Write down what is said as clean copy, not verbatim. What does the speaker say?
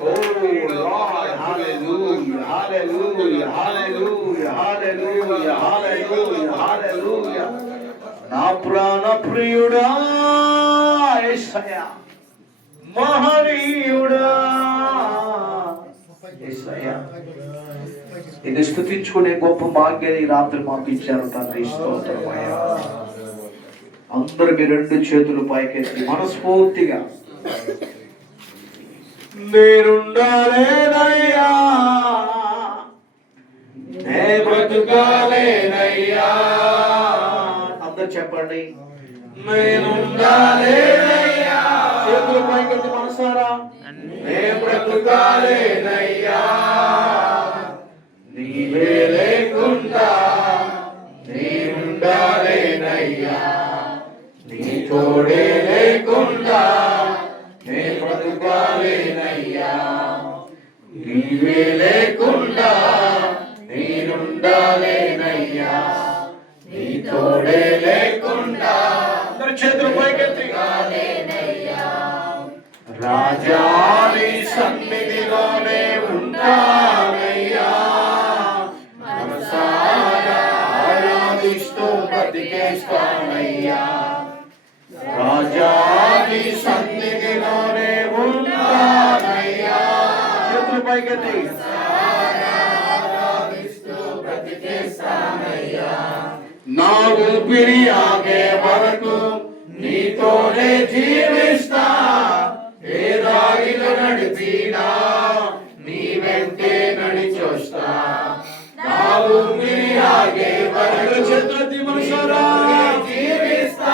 Lord, hallelujah, hallelujah, hallelujah, hallelujah, hallelujah, hallelujah. నా ప్రాణ ప్రియుడా యేసయ్యా, మహనీయుడా యేసయ్యా, ఇది స్తుతించుకునే గొప్ప భాగ్యాన్ని రాత్రి మాకు ఇచ్చారు తండ్రి. స్తోత్రమయ్యా. అందరూ మీ రెండు చేతులు పైకెత్తి మనస్ఫూర్తిగా నేనుండాలేనయ్యా, నే బ్రతుకాలేనయ్యా. అందరు చెప్పండి, నేనుండాలేనయ్యా. చేతులు పైకెత్తి మనసారా, నే బ్రతుకాలేనయ్యా, నీవే లేకుండా నేనుండాలేనయ్యా, నీ తోడే లేకుండా నే బ్రతుకాలేనయ్యా, నీవే లేకుండా నేనుండాలేనయ్యా, నీ తోడే లేకుండా. అందరి చేతులు పైకెత్తి రాజా నీ సన్నిధిలోనే ఉంటానయ్యా, మనసారా ఆరాధిస్తూ బ్రతికేస్తానయ్యా. రాజా నీ సన్నిధిలోనే ఉంటానయ్యా. చేతులు పైకెత్తి నా ఊపిరి ఆగే వరకు నీతోనే జీవిస్తా, ఏ దారిలో నడిపినా నీ వెంటే నడిచొస్తా. నా ఊపిరి ఆగే వరకు